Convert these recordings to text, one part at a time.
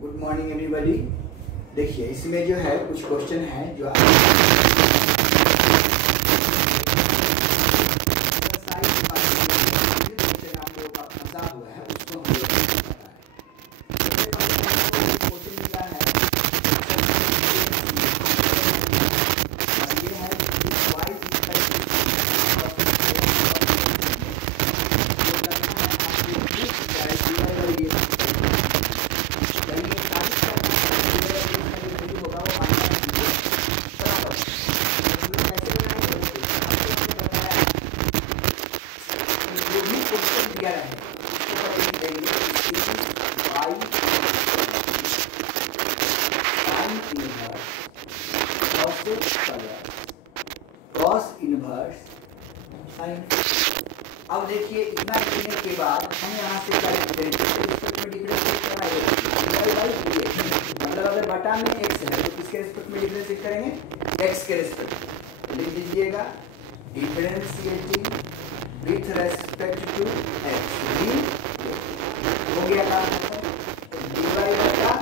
Good morning everybody. देखिए इसमें जो है कुछ क्वेश्चन है जो कॉस इनवर्स साइन। अब देखिए इतना लिखने के बाद हम यहाँ से क्या लिखते हैं, मतलब अगर बटा में x है तो किसके रिस्पेक्ट में डिफरेंशिएट करेंगे, x के रिस्पेक्ट। लिख दीजिएगा differentiating with respect to x, हो गया काम बटा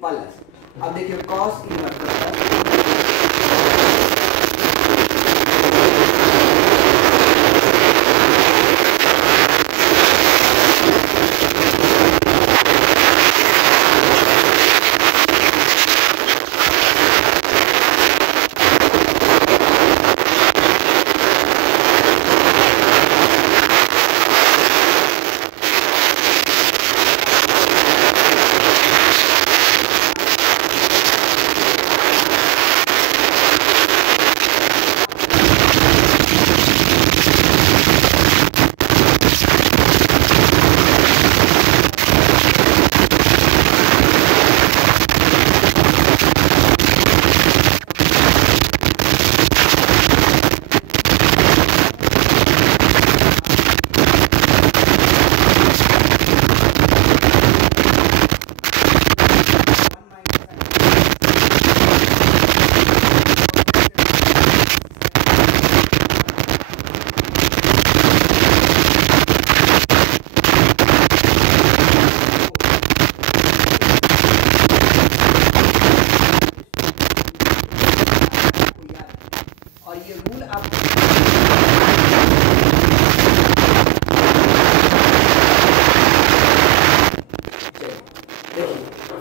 प्लस। अब देखिए कॉस इनवर्स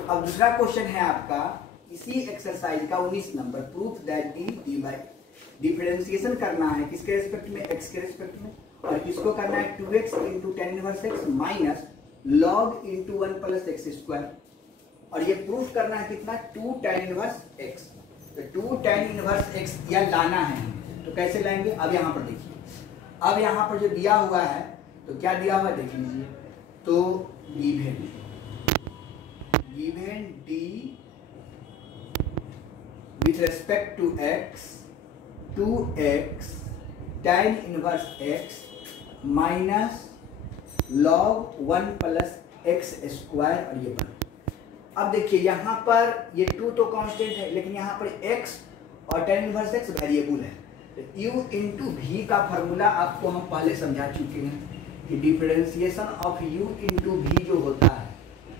अब दूसरा क्वेश्चन है आपका इसी एक्सरसाइज का 19 number, proof that D by differentiation करना है किसके रिस्पेक्ट में, x के रिस्पेक्ट में, और किसको करना है 2x into tan inverse x minus log into 1 plus x square, और ये प्रूफ करना है कितना 2 tan इनवर्स x। तो 2 tan इनवर्स x या लाना है, तो कैसे लाएंगे, अब यहाँ पर देखिए, अब यहाँ पर जो दिया हुआ है तो क्या दिया हुआ देख लीजिए, तो given d with respect to x 2x tan inverse x minus log 1 plus x square, और ये 1। अब देखिए यहाँ पर ये 2 तो कांस्टेंट है, लेकिन यहाँ पर x और tan इनवर्स x वेरिएबल है। तो u इंटू वी का फॉर्मूला आपको हम पहले समझा चुके हैं कि differentiation of u into V जो होता है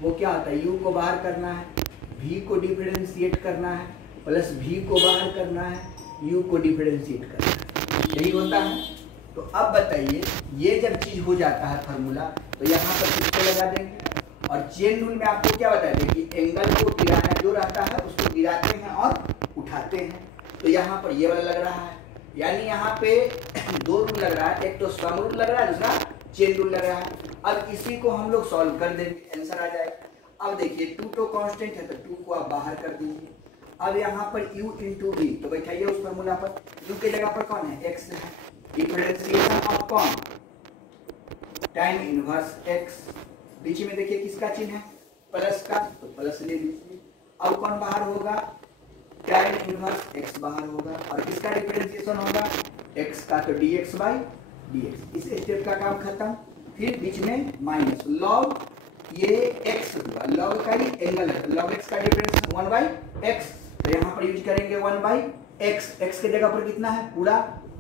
वो क्या होता है, u को बाहर करना है, v को डिफरेंशिएट करना है, प्लस v को बाहर करना है, u को डिफरेंशिएट करना है, यही होता है। तो अब बताइए, ये जब चीज हो जाता है फार्मूला, तो यहाँ पर किसको लगा देंगे। और चेन रूल में आपको क्या बताया था कि एंगल को गिराना जो रहता है उसको गिराते हैं और उठाते हैं। तो यहाँ पर ये वाला लग रहा है, यानी यहाँ पे दो रूल लग रहा है, एक तो सम रूल लग रहा है, दूसरा चेन रूल लग रहा है। अब इसी को हम लोग सॉल्व कर देंगे, आंसर आ जाएगा। अब देखिए 2 तो कांस्टेंट है, तो 2 को आप बाहर कर दीजिए। अब यहाँ पर u इंटू वी, तो बैठाइए उस फॉर्मूला पर। u के जगह पर कौन है, x है। डिफरेंशिएशन ऑफ कौन, tan इनवर्स x। बीच में देखिए किसका चिन्ह है, प्लस का, तो प्लस ले लीजिए। अब कौन बाहर होगा, tan इनवर्स x बाहर होगा। और किसका डिफरेंशिएशन होगा, x का, तो dx बाई dx। इस स्टेप का काम खत्म। फिर बीच में माइनस लॉग, ये x हुआ, लॉग का ही एंगल है, लॉग x का डिफरेंशिएशन 1 बाई x। तो यहाँ पर यूज करेंगे 1 बाई x। x के जगह पर कितना है, पूरा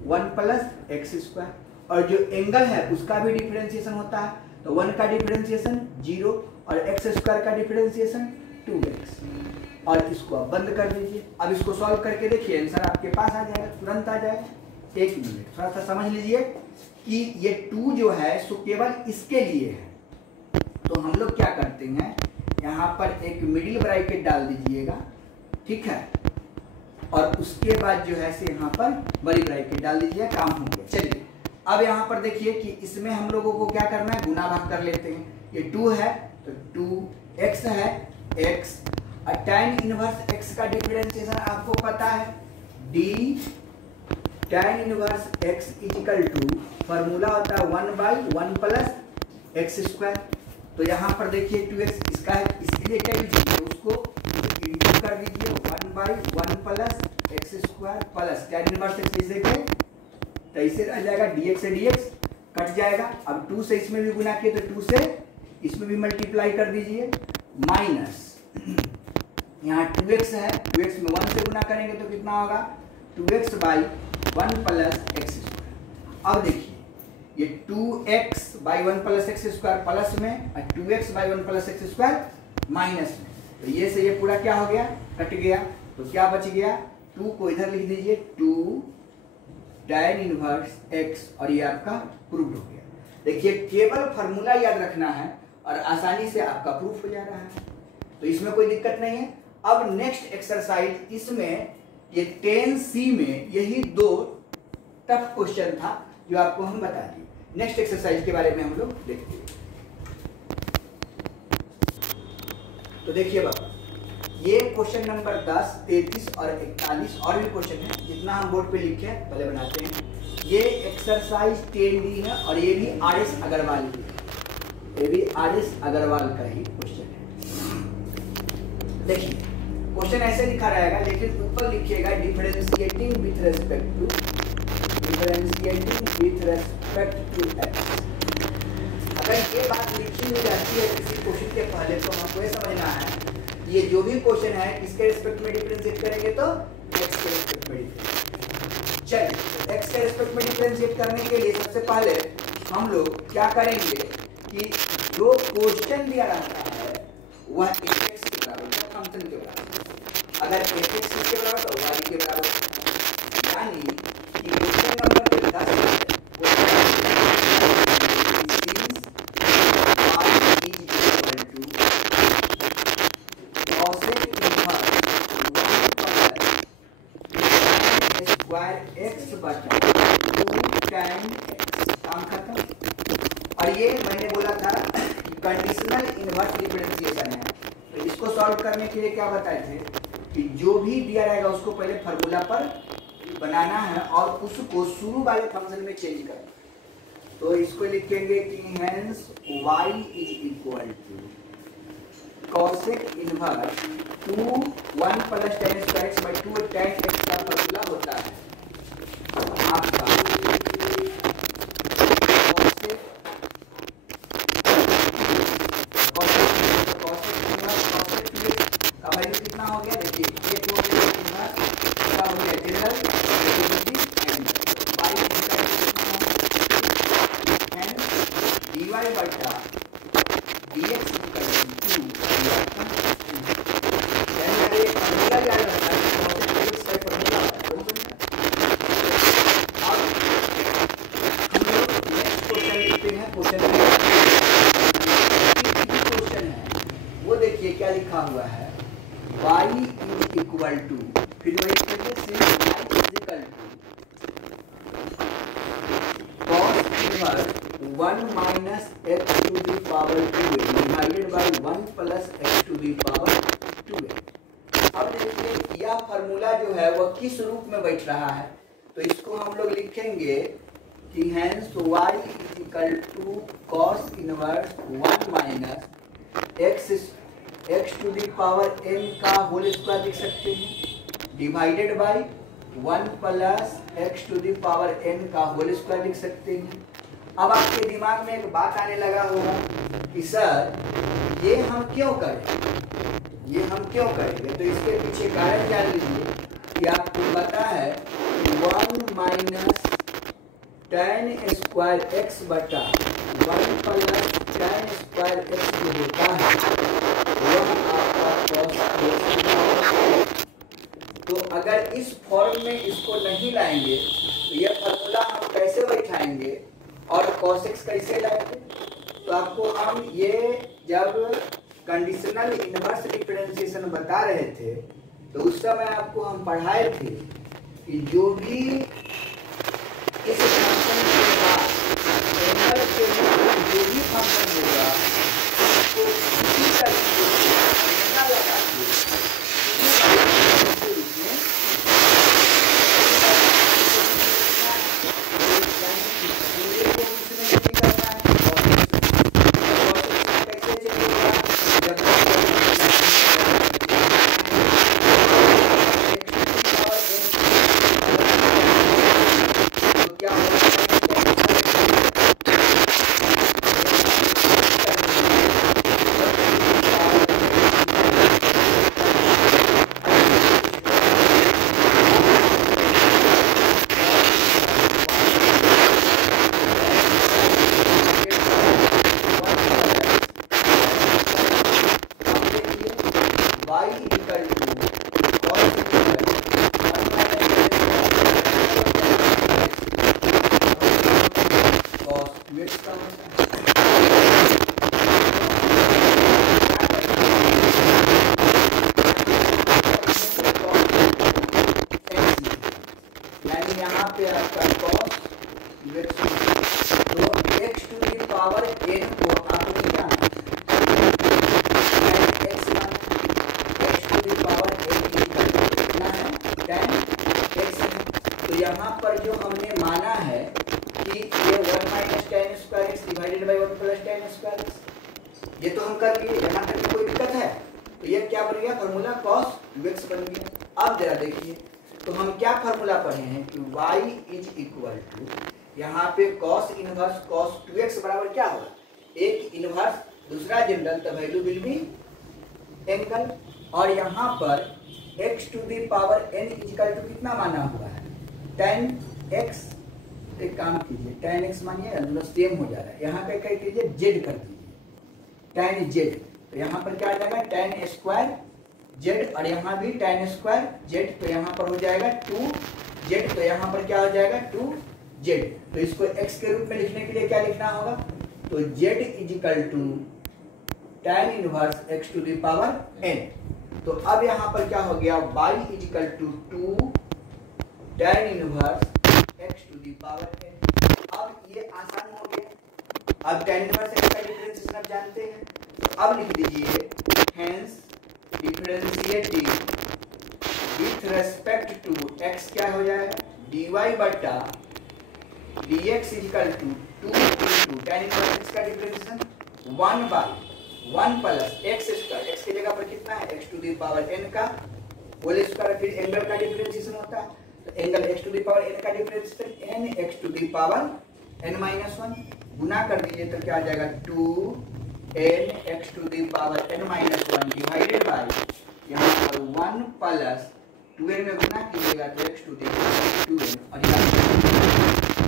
1 प्लस एक्स स्क्वायर। और जो एंगल है उसका भी डिफरेंशिएशन होता है, तो 1 का डिफरेंशिएशन 0 और एक्स स्क्वायर का डिफरेंशिएशन 2x। और इसको आप बंद कर दीजिए। अब इसको सॉल्व करके देखिए, आंसर आपके पास आ जाएगा, तुरंत आ जाएगा। एक मिनट थोड़ा सा समझ लीजिए कि ये 2 जो है सो केवल इसके लिए है। तो हम लोग क्या करते हैं, यहाँ पर एक मिडिल ब्रैकेट डाल दीजिएगा, ठीक है। और उसके बाद जो है से यहाँ पर बड़ी ब्रैकेट डाल दीजिए, काम हो गया। चलिए अब यहाँ पर देखिए कि इसमें हम लोगों को क्या करना है, गुना भाग कर लेते हैं। ये 2 है तो 2x है x, और tan इनवर्स x का डिफरेंशिएशन आपको पता है, d tan inverse x equal to formula होता है 1 बाई 1 प्लस एक्स स्क्वायर। तो यहाँ पर देखिए 2x इसका है, इसके लिए क्या यूज कीजिए, उसको इंटू कर दीजिए 1 by 1 plus x square plus tan inverse x इसे के, तो इसे रह जाएगा dx से dx कट जाएगा। अब 2 से इसमें भी गुना किए तो 2 से इसमें भी मल्टीप्लाई कर दीजिए, माइनस यहाँ 2x है, 2x में 1 से गुना करेंगे तो कितना होगा, 2x by 1 plus x square. अब देखिए ये 2x by 1 plus x square plus में और 2x by 1 plus x square minus में, तो ये से ये पूरा क्या हो गया, कट गया। तो क्या बच गया, 2 को इधर लिख दीजिए, 2 tan इनवर्स x, और ये आपका प्रूफ हो गया। देखिए केवल फार्मूला याद रखना है और आसानी से आपका प्रूफ हो जा रहा है, तो इसमें कोई दिक्कत नहीं है। अब नेक्स्ट एक्सरसाइज, इसमें ये 10C में यही 2 टफ क्वेश्चन था जो आपको हम बता दिए। नेक्स्ट एक्सरसाइज के बारे में हम लोग देखते हैं। तो देखिए बाबा, ये क्वेश्चन नंबर 10, 33 और 41 और भी क्वेश्चन है, जितना हम बोर्ड पे लिखे हैं पहले बनाते हैं। ये एक्सरसाइज 10D है और ये भी RS अग्रवाल की है, ये भी RS अग्रवाल का ही क्वेश्चन है। देखिए क्वेश्चन ऐसे लिखा रहेगा, लेकिन ऊपर लिखिएगा differentiating with respect to x। अगर ये बात लिखी हुई रहती है किसी क्वेश्चन के पहले, तो हमको ये समझना है ये जो भी क्वेश्चन है किसके रिस्पेक्ट में डिफरेंशिएट करेंगे, तो x के रिस्पेक्ट में डिफरेंशिएट। चलिए x के रिस्पेक्ट में डिफरेंशिएट करने के लिए सबसे पहले हम लोग क्या करेंगे कि जो क्वेश्चन दिया रहता है वह x के बराबर है, फंक्शन के बराबर। अगर x के बराबर तो y के बराबर, यानी कि क्वेश्चन नंबर 10 है, और ये मैंने बोला था कि कंडीशनल इनवर्स डिफरेंशिएशन है। तो इसको सॉल्व करने के लिए क्या बताए थे कि जो भी दिया रहेगा उसको पहले फार्मूला पर बनाना है और उसको शुरू वाले फंक्शन में चेंज करना। तो इसको लिखेंगे कि hence y is equal to cosec inverse 2 1 plus tan square x by 2 tan x का फार्मूला होता है आपका कितना हो गया, देखिए ये हो गया जनरल dy बटा dx फॉर्मूला याद रखना है, इक्वल टू, फिर वही करेंगे since y equal to cos inverse 1 minus x to the power 2a divided by 1 plus x to the power 2a। अब देखिए यह फार्मूला जो है वह किस रूप में बैठ रहा है, तो इसको हम लोग लिखेंगे कि hence y is equal to कॉस inverse 1 minus x to the power n का होल स्क्वायर लिख सकते हैं divided by 1 plus x to the power n का होल स्क्वायर लिख सकते हैं। अब आपके दिमाग में एक बात आने लगा होगा कि सर ये हम क्यों करेंगे, तो इसके पीछे कारण जान लीजिए कि आपको पता है 1 माइनस tan स्क्वायर एक्स बटा 1 प्लस tan स्क्वायर एक्स जो होता है वह आपका cos। तो अगर इस फॉर्म में इसको नहीं लाएंगे तो यह फार्मूला हम कैसे बैठाएंगे और cos x कैसे लाएंगे। तो आपको हम ये जब कंडीशनल इनवर्स डिफरेंशिएशन बता रहे थे तो उस समय आपको हम पढ़ाए थे कि जो भी इस फंक्शन के बाद एंगल के लिए जो भी फंक्शन होगा उसको इसी तरीके से लगा के रूप में ये तो हम कर लिए, यहाँ तक में कोई दिक्कत है। तो ये क्या बन गया फार्मूला cos 2x बन गया। अब जरा देखिए तो हम क्या फार्मूला पढ़े हैं कि y इज इक्वल टू यहाँ पे cos इनवर्स cos 2x बराबर क्या होगा, एक इनवर्स दूसरा जनरल, तो वैल्यू विल बी एंगल। और यहाँ पर x to the power n is equal to कितना माना हुआ है tan x। एक काम कीजिए tan x मानिए सेम हो जा रहा है, यहाँ पे क्या कीजिए z कर दीजिए tan z। तो यहाँ पर क्या आ जाएगा tan स्क्वायर z और यहाँ भी tan स्क्वायर z, तो यहाँ पर हो जाएगा 2z, तो यहाँ पर क्या हो जाएगा 2z। तो इसको x के रूप में लिखने के लिए क्या लिखना होगा, तो z is equal to tan inverse x to the power n। तो अब यहाँ पर क्या हो गया y is equal to 2 tan inverse x to the power n। अब ये आसान हो गया। अब tan इनवर्स x का डिफरेंशिएशन आप जानते हैं, अब लिख दीजिए hence differentiating with respect to x क्या हो जाएगा dy बटा dx is equal to 2 into tan inverse x का differentiation 1 by 1 plus x square, x की जगह पर कितना है x to the power n का होल स्क्वायर, फिर एंगल का डिफरेंशिएशन होता है, तो angle x to the power n का differentiation n x to the power n minus 1 गुना कर दीजिए तो क्या आ जाएगा 2n x to the power n minus 1 divided by यहाँ पर 1 प्लस 2n में गुना कीजिएगा तो x to the power 2n। और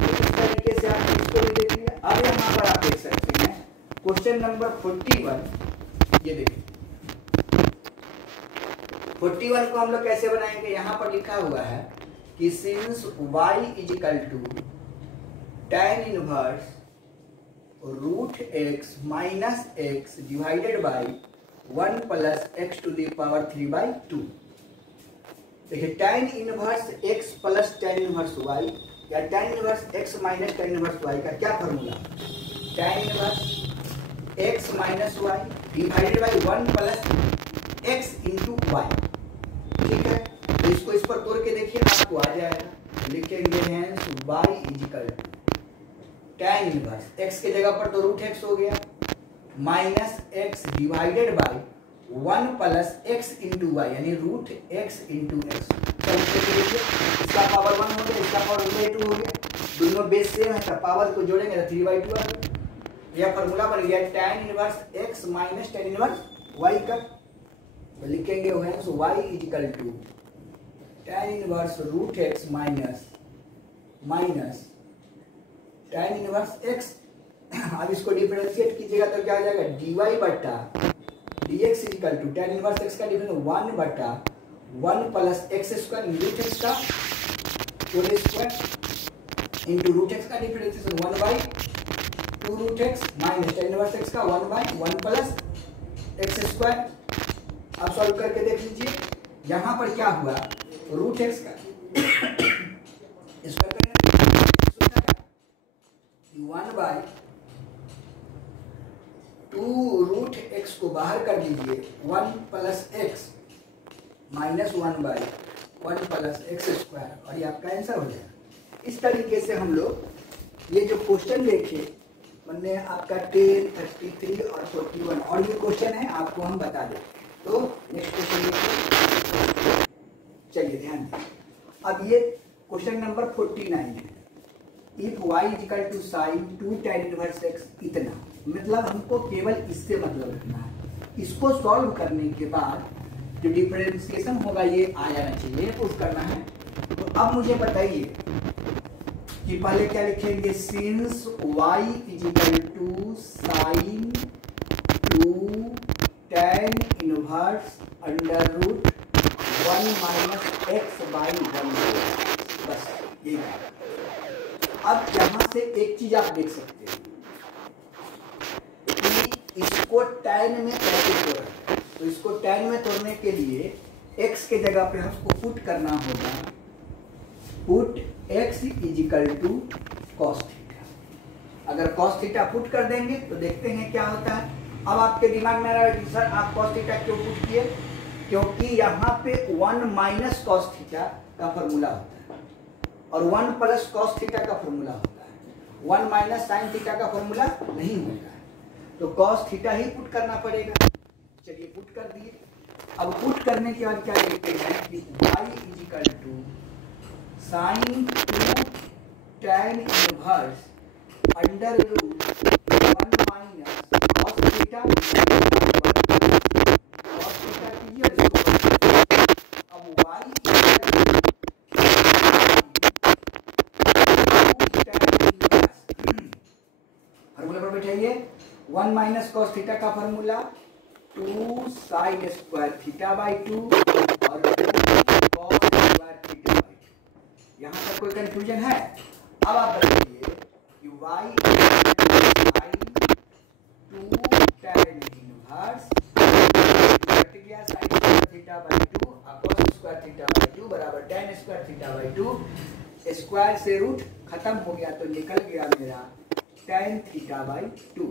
इस तरीके से आप इसको भी देख लीजिए। अब यहाँ पर आप देख सकते हैं क्वेश्चन नंबर 41, ये देखिए 41 को हम लोग कैसे बनाएंगे, यहाँ पर लिखा हुआ है कि since y is equal to tan inverse root x minus x divided by 1 plus x to the power 3/2। देखिए tan inverse x plus tan inverse y या tan inverse x minus tan inverse y का क्या formula? tan inverse x minus y divided by 1 plus x into y। ठीक है, तो इसको इस पर तोड़ के देखिए, आपको आ जाएगा। लिखेंगे hence y is equal tan inverse x के जगह पर तो रूट x हो गया minus x divided by 1 plus x into Y यानी रूट x इंटू एक्स। इसका पावर 1 हो गया, इसका पावर 2 हो गया, दोनों बेस सेम है, पावर को जोड़ेंगे तो 3/2 आ गया। यह फॉर्मूला बन गया tan inverse x minus tan inverse y का। तो लिखेंगे y is equal to tan inverse root x minus tan inverse x। अब इसको डिफरेंशिएट कीजिएगा तो क्या आ जाएगा? dy बटा dx equal to tan inverse x का डिफरेंस 1 बटा 1 plus x square root x का whole square into root x का differentiation 1 by 2 root x minus tan inverse x का 1 बाई 1 प्लस x स्क्वायर। अब सॉल्व करके देख लीजिए, यहाँ पर क्या हुआ? रूट x का स्क्वायर करेंगे 1 बाई 2 रूट x को बाहर कर दीजिए 1 plus X minus 1 by 1 plus x square और ये आपका आंसर हो जाएगा। इस तरीके से हम लोग ये जो क्वेश्चन देखे मैंने आपका 10, 33 और 41 और ये क्वेश्चन है आपको हम बता दें। तो नेक्स्ट क्वेश्चन देखिए, चलिए ध्यान दें। अब ये क्वेश्चन नंबर 49 है। If y equal to sine 2 tan inverse x इतना, मतलब हमको केवल इससे मतलब रखना है। इसको सॉल्व करने के बाद जो डिफरेंशिएशन होगा ये आ जाना चाहिए, तो करना है। तो अब मुझे बताइए कि पहले क्या लिखेंगे? Since y equal to sine 2 tan inverse under root 1 minus x by 1। बस यही है। अब यहां से एक चीज आप देख सकते हैं कि इसको tan में कैसे तोड़ना। तो इसको tan में तोड़ने के लिए x के जगह पे हमको पुट करना होगा, put x is equal to cos theta. अगर cos थीटा पुट कर देंगे तो देखते हैं क्या होता है। अब आपके दिमाग में आ रहा है कि सर आप cos थीटा क्यों पुट किए? क्योंकि यहाँ पे 1 माइनस cos थीटा का फॉर्मूला होता है और 1 प्लस cos थीटा का फॉर्मूला होता है। 1 माइनस साइन थीटा का फॉर्मूला नहीं होता है, तो cos थीटा ही पुट करना पड़ेगा। चलिए पुट कर दिए। अब पुट करने के बाद क्या देखते हैं कि y is equal to sine 2 tan inverse under root 1 minus cos theta कीजिए। अब y फॉर्मूला पर बैठेंगे। 1 माइनस cos थीटा का formula 2 sine square theta by 2 और 2 cos स्क्वायर थीटा बाई 2। यहाँ तक कोई कंफ्यूजन है? अब आप बताइए कि y sine 2 tan inverse cut गया साइन स्क्वायर थीटा बाई 2 और cos स्क्वायर थीटा बाई 2 बराबर tan square theta by 2। Square से रूट खत्म हो गया तो निकल गया मेरा tan थीटा बाई 2।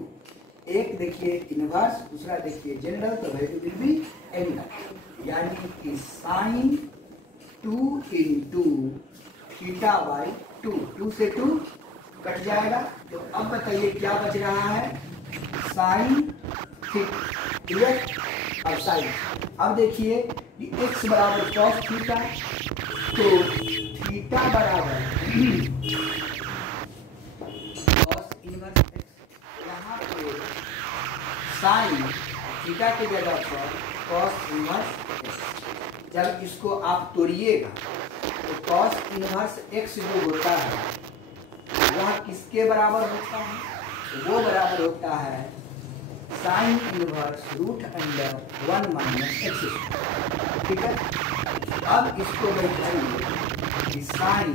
एक देखिए इनवर्स, दूसरा देखिए जनरल, तो वैल्यू विल बी एंगल, यानी कि साइन 2 इंटू थीटा बाई 2। 2 से 2 कट जाएगा। तो अब बताइए क्या बच रहा है? Sine theta. अब साइन, अब देखिए कि x बराबर cos थीटा, तो थीटा बराबर cos इनवर्स x। यहाँ पे साइन थीटा की जगह पर cos इनवर्स x। जब इसको आप तोड़िएगा तो cos इनवर्स x जो होता है वह किसके बराबर होता है? वो बराबर होता है sine inverse root under 1 minus x। ठीक है, अब इसको बैठाइए कि sine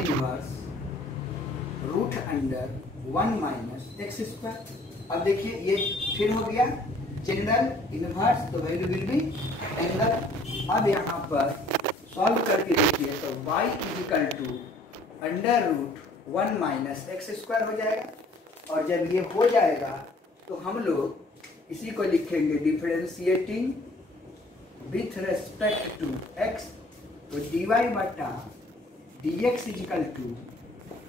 inverse root under 1 minus X square. अब देखिए ये फिर हो गया जनरल इनवर्स, तो वैल्यू विल बी जनरल। अब यहाँ पर सॉल्व करके देखिए तो y is equal to under root 1 minus X square हो जाएगा। और जब ये हो जाएगा तो हम लोग इसी को लिखेंगे differentiating with respect to x, तो dy बटा dx इजिकल टू,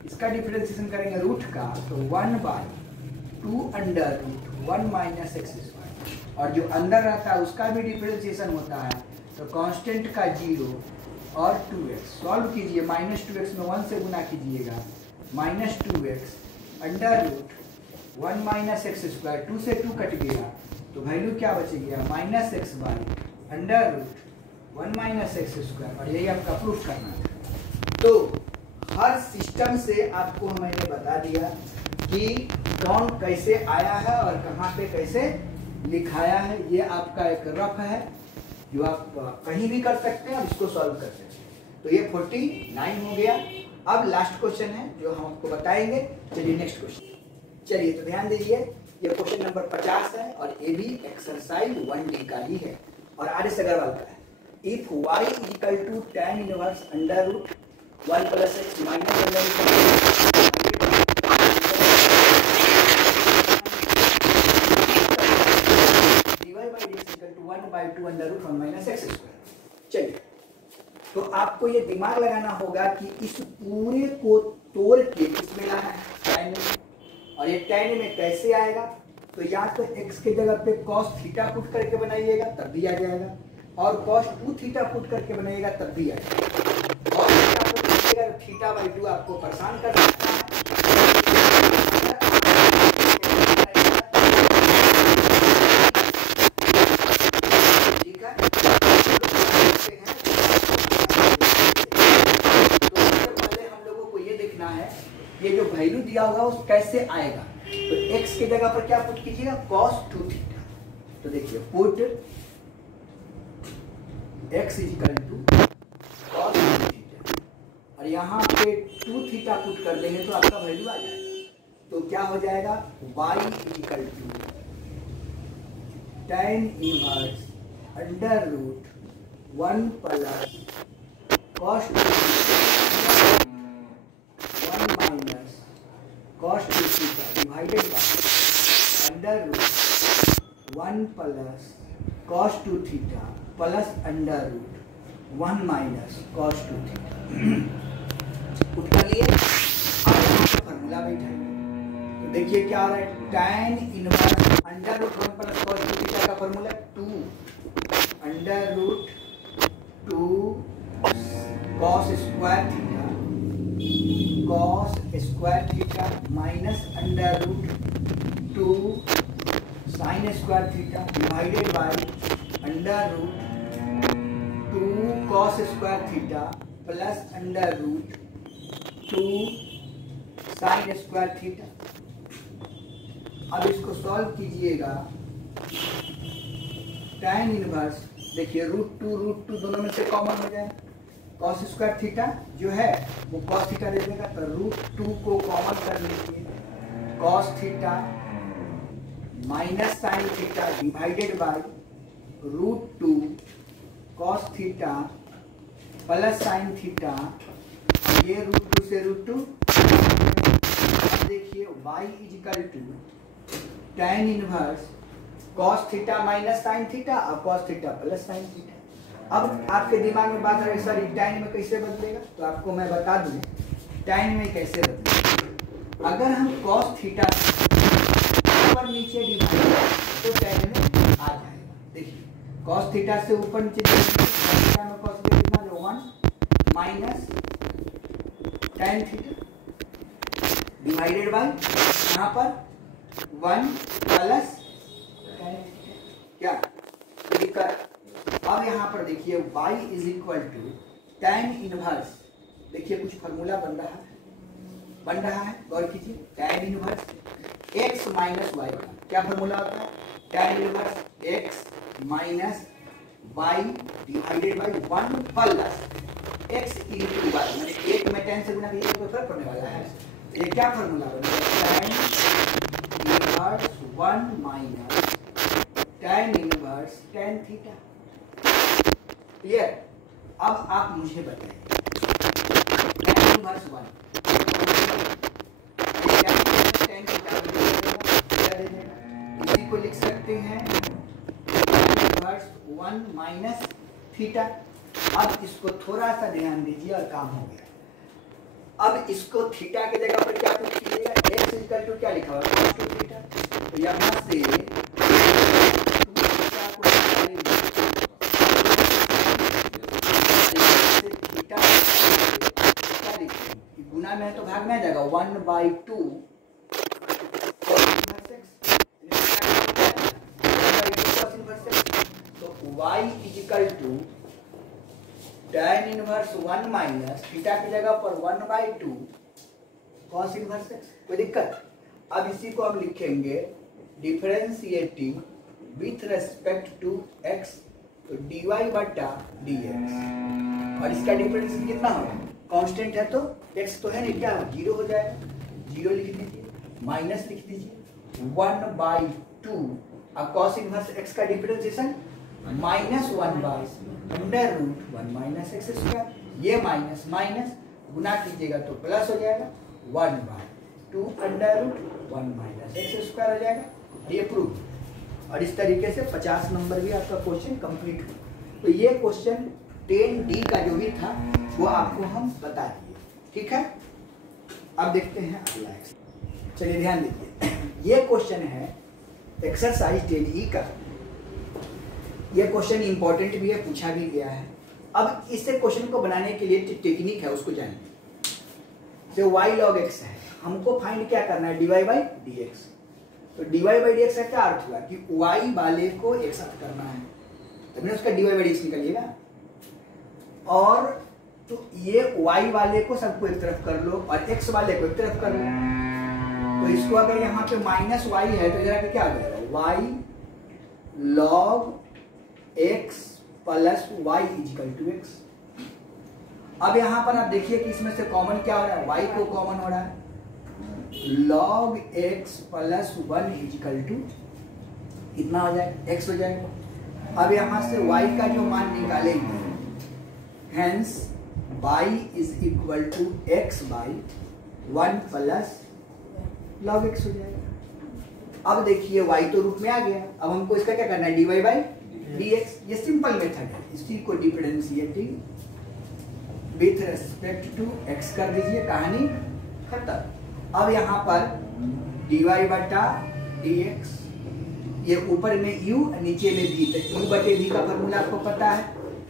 इसका डिफरेंशिएशन करेंगे रूट का, तो 1/2 under root 1 minus X square. और जो अंदर रहता है उसका भी डिफरेंशिएशन होता है, तो कांस्टेंट का 0 और 2x। सॉल्व कीजिए, -2x में 1 से गुना कीजिएगा, -2x under root 1 minus X square, 2 से 2 कट गया, तो वैल्यू क्या बचेगा -x under root 1 minus X square. और यही आपका प्रूफ करना है। तो हर सिस्टम से आपको मैंने बता दिया कि कौन कैसे आया है और कहाँ पे कैसे लिखाया है। ये आपका एक रफ है जो आप कहीं भी कर सकते हैं और इसको सॉल्व कर सकते हैं। तो ये 49 हो गया। अब लास्ट क्वेश्चन है जो हम आपको बताएंगे। चलिए नेक्स्ट क्वेश्चन, चलिए तो ध्यान दीजिए, ये क्वेश्चन नंबर 50 है और ये भी एक्सरसाइज 1D का ही है और RS अग्रवाल का है। If y equal to tan inverse under root 1 plus X minus under root dy/dx 1/2 √1 minus X square. चलिए, तो आपको ये दिमाग लगाना होगा कि इस पूरे को तोड़ के किसमें लाना है, tan में। और ये tan में कैसे आएगा, तो या तो x के जगह पे cos थीटा पुट करके बनाइएगा तब भी आ जाएगा, और cos 2 थीटा पुट करके बनाइएगा तब भी आ जाएगा। और θ/2 आपको परेशान कर सकता है। ठीक है, तो सबसे पहले हम लोगों को ये देखना है ये जो वैल्यू दिया हुआ उस कैसे आएगा। तो x के जगह पर क्या पुट कीजिएगा, cos 2 थीटा। तो देखिए put x equal to cos 2 theta और यहाँ पे 2 थीटा पुट कर देंगे तो आपका वैल्यू आ जाएगा। तो क्या हो जाएगा, y equal to tan inverse under root 1 plus cos 2 1 minus cos 2 theta divided by under root 1 plus cos 2 theta plus under root 1 minus cos 2 theta. Put कर लिए, फॉर्मूला बैठा। तो देखिए क्या आ रहा है, tan inverse under root 1 plus cos 2 theta का formula 2 under root 2 cos square theta minus under root 2 sin square theta divided by under root 2 cos square theta plus under root 2 sin square theta. अब इसको solve कीजिएगा, tan inverse देखिए root two दोनों में से common हो जाए, cos square theta जो है वो cos थीटा दे देगा, तो रूट 2 को कॉमन कर लीजिए, cos theta minus sin theta divided by root 2 cos theta plus sin theta, ये रूट 2 से रूट 2। अब देखिए y equal to tan inverse cos theta minus sin theta और cos theta plus sin theta. अब आपके दिमाग में बात है सर tan में कैसे बदलेगा, तो आपको मैं बता दूं tan में कैसे बदलेगा। अगर हम cos थीटा ऊपर नीचे डिवाइड तो tan में आ जाएगा। देखिए cos थीटा से ऊपर नीचे थीटा में cos थीटा कितना जो 1 minus tan theta divided by यहाँ पर 1 प्लस tan थीटा। क्या लिखकर अब यहाँ पर देखिए y is equal to tan inverse, देखिए कुछ फॉर्मूला बन रहा है, गौर कीजिए। tan inverse x minus Y का क्या फॉर्मूला होता है, tan inverse x minus Y divided by 1 plus x into Y, मैंने 1 में 10 से गुना किया तो फर्क पड़ने वाला है। ये क्या फॉर्मूला बनेगा, tan inverse 1 minus tan inverse tan theta. Clear? अब आप मुझे बताइए tan इनवर्स 1 tan थीटा इसी को लिख सकते हैं tan इनवर्स 1 माइनस थीटा। अब इसको थोड़ा सा ध्यान दीजिए और काम हो गया। अब इसको थीटा के जगह पर क्या पुट कीजिएगा, x इक्वल टू क्या लिखा हुआ है, cos 2 थीटा। तो यहाँ से थीटा गुना में तो भाग में आ जाएगा 1/2 तो y equal to tan inverse 1 minus theta की जगह पर 1/2 cos इनवर्स x। कोई दिक्कत? अब इसी को हम लिखेंगे differentiating with respect to x, तो dy बटा dx। और इसका डिफरेंस कितना होगा, कांस्टेंट है तो x तो है नहीं, क्या 0 हो जाएगा, 0 लिख दीजिए, माइनस लिख दीजिए 1/2। अब cos इनवर्स x का डिफरेंशिएशन -1/√1 माइनस एक्स स्क्वायर। ये माइनस माइनस गुना कीजिएगा तो प्लस हो जाएगा 1/2√1 माइनस एक्स स्क्वायर हो जाएगा। ये प्रूफ। और इस तरीके से 50 नंबर भी आपका क्वेश्चन कंप्लीट हुआ। तो ये क्वेश्चन 10D का जो भी था वो आपको हम बता दिए, ठीक है। अब देखते हैं अगला। चलिए ध्यान दीजिए, ये क्वेश्चन है एक्सरसाइज 10E का। ये क्वेश्चन इंपॉर्टेंट भी है, पूछा भी गया है। अब इस क्वेश्चन को बनाने के लिए टेक्निक है, उसको जानिए। जो y log x है, हमको फाइंड क्या करना है, dy बाई dx। तो dy बाई dx का क्या अर्थ हुआ कि y वाले को एक साथ करना है, तभी उसका dy बाई dx निकलिएगा। और तो ये y वाले को सबको एक तरफ कर लो और x वाले को एक तरफ कर लो। तो इसको अगर यहाँ पे माइनस y है तो इधर पे क्या आ जाएगा, y log x plus y equal to x। अब यहां पर आप देखिए कि इसमें से कॉमन क्या हो रहा है, y को कॉमन हो रहा है, log x plus 1 equal to कितना हो जाएगा, x हो जाएगा। अब यहां से y का जो मान निकालेंगे, hence y is equal to x by 1 plus log x हो जाएगा। अब देखिए y तो रूप में आ गया, अब हमको इसका क्या करना है, dy बाई dx। ये सिंपल मेथड है, इसी को differentiating with respect to x कर दीजिए, कहानी खत्म। अब यहाँ पर dy बटा dx, ये ऊपर में u नीचे में v, तो u बटे v का फॉर्मूला आपको पता है,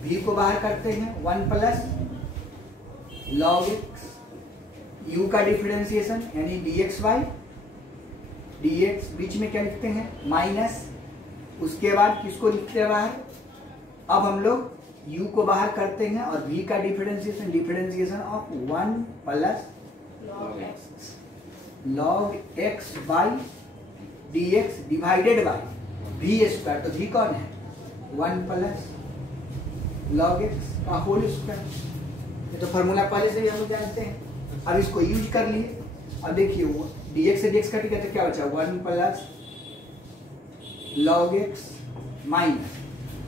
v को बाहर करते हैं 1 प्लस log x, u का डिफरेंशिएशन यानी dx बाई dx, बीच में क्या लिखते हैं माइनस, उसके बाद किसको लिखते हैं बाहर, अब हम लोग u को बाहर करते हैं और v का differentiation of 1 plus log x by dx divided by v square, तो v कौन है 1 प्लस log x का होल स्क्वायर। ये तो फॉर्मूला पहले से ही हम लोग जानते हैं, अब इसको यूज कर लिए। अब देखिए वो dx से dx कट गया तो क्या बचा 1 plus log x minus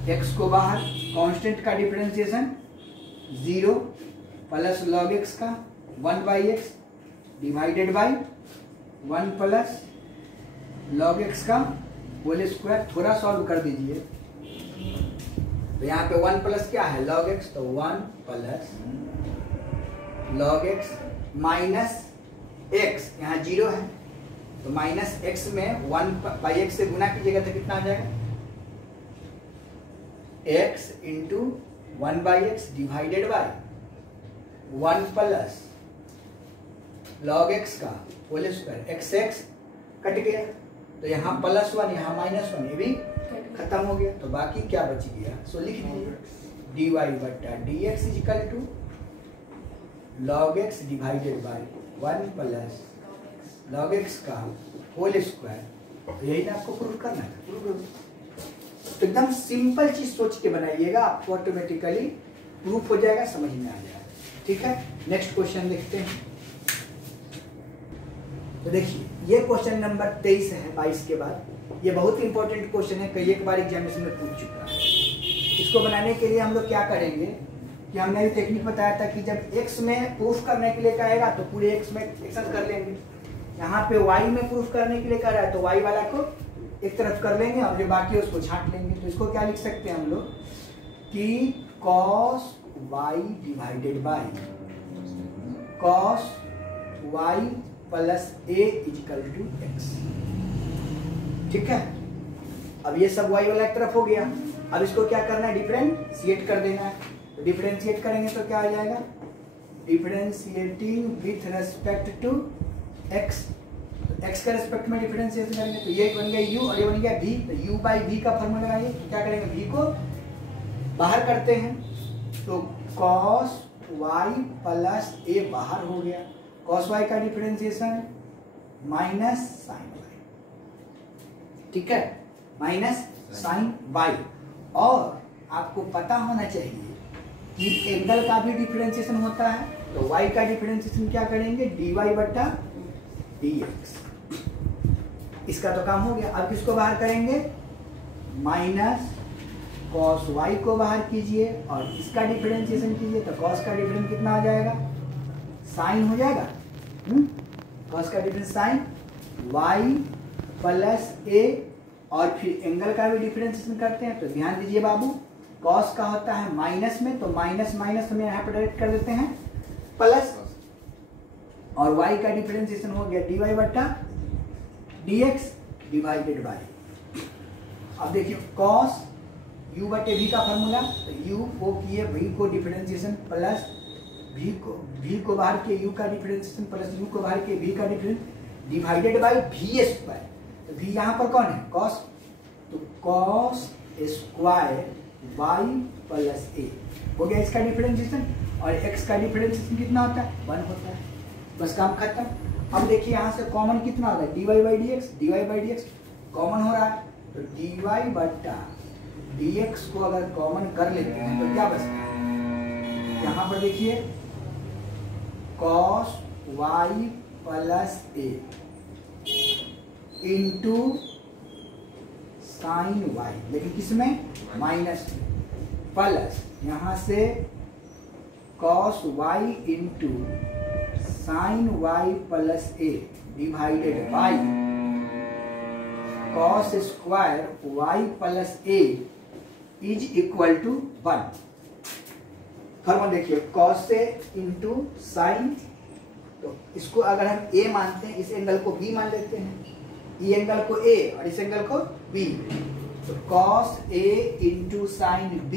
x को बाहर, कांस्टेंट का डिफरेंशिएशन 0 प्लस log x का 1/x divided by 1 plus log x का होल स्क्वायर। थोड़ा सॉल्व कर दीजिए, तो यहाँ पे 1 प्लस क्या है log x, तो 1 plus log x minus x, यहाँ 0 है तो माइनस x में 1/x से गुना कीजिएगा तो कितना आ जाएगा, x into 1/x divided by 1 plus log x का होल स्क्वायर, x कट गया तो यहाँ +1 यहाँ -1, ये भी खत्म हो गया। तो बाकी क्या बच गया, सो लिख दीजिए dy बटा dx equal to log x divided by 1 plus log x का होल स्क्वायर। यही ना आपको प्रूफ करना है, तो एकदम सिंपल चीज सोच के बनाइएगा, आपको ऑटोमेटिकली प्रूफ हो जाएगा, समझ में आ जाएगा, ठीक है। नेक्स्ट क्वेश्चन देखते हैं। तो देखिए ये क्वेश्चन नंबर 23 है 22 के बाद। ये बहुत इंपॉर्टेंट क्वेश्चन है, कई एक बार एग्जामिनेशन में पूछ चुका है। इसको बनाने के लिए हम लोग क्या करेंगे कि हमने अभी टेक्निक बताया था कि जब x में प्रूफ करने के लिए कहेगा तो पूरे x में एक्शन कर लेंगे। यहाँ पे y में प्रूफ करने के लिए कह रहा है तो y वाला को एक तरफ कर लेंगे और जो बाकी है उसको छांट लेंगे। तो इसको क्या लिख सकते हैं हम लोग कि cos y divided by cos y plus a equal to x। ठीक है, अब ये सब y वाला एक तरफ हो गया। अब इसको क्या करना है, डिफरेंशिएट कर देना है। तो डिफरेंशिएट करेंगे तो क्या आ जाएगा, differentiating with respect to x। तो x के रेस्पेक्ट में डिफरेंशिएशन करेंगे तो ये बन गया u और ये बन गया v। तो u बाई v का फॉर्मूला लगाइए तो क्या करेंगे, v को बाहर करते हैं तो cos y प्लस a बाहर हो गया, cos y का डिफरेंशिएशन माइनस साइन y। ठीक है, माइनस साइन y। और आपको पता होना चाहिए कि एंगल का भी डिफरेंशिएशन होता है। तो y का डिफरेंशिएशन क्या करेंगे, dy बटा dx। इसका तो काम हो गया। अब किसको बाहर करेंगे, माइनस cos y को बाहर कीजिए और इसका डिफरेंशिएशन कीजिए तो cos का डिफरेंस कितना आ जाएगा, साइन हो जाएगा। cos का difference sine y plus a। और फिर एंगल का भी डिफरेंशिएशन करते हैं तो ध्यान दीजिए बाबू, cos का होता है माइनस में तो माइनस माइनस हम यहाँ पर डायरेक्ट कर देते हैं प्लस, और y का डिफरेंशिएशन हो गया dy बटा dx डिवाइडेड बाई। अब देखिए cos u बटे v का फॉर्मूला, तो u को किए v को डिफरेंशिएशन प्लस v को बाहर किए u का डिफरेंशिएशन प्लस u को बाहर किए v का difference divided by v square. तो v यहाँ पर कौन है, cos। तो cos square y plus a हो गया इसका डिफरेंशिएशन। और x का डिफरेंशिएशन कितना होता है, 1 होता है। बस काम खत्म। अब देखिए यहाँ से कॉमन कितना होता है, dy बाई dx कॉमन हो रहा है तो dy बटा dx को अगर कॉमन कर लेते हैं तो क्या बचता है, यहाँ पर देखिए cos y plus a into sine y, लेकिन किसमें, माइनस में, प्लस यहाँ से cos y into sine y plus a divided by cos square y plus a is equal to 1। Formula देखिए, cos से इंटू साइन, तो इसको अगर हम a मानते हैं, इस एंगल को b मान लेते हैं, ये एंगल को a और इस एंगल को b, तो cos a into sine b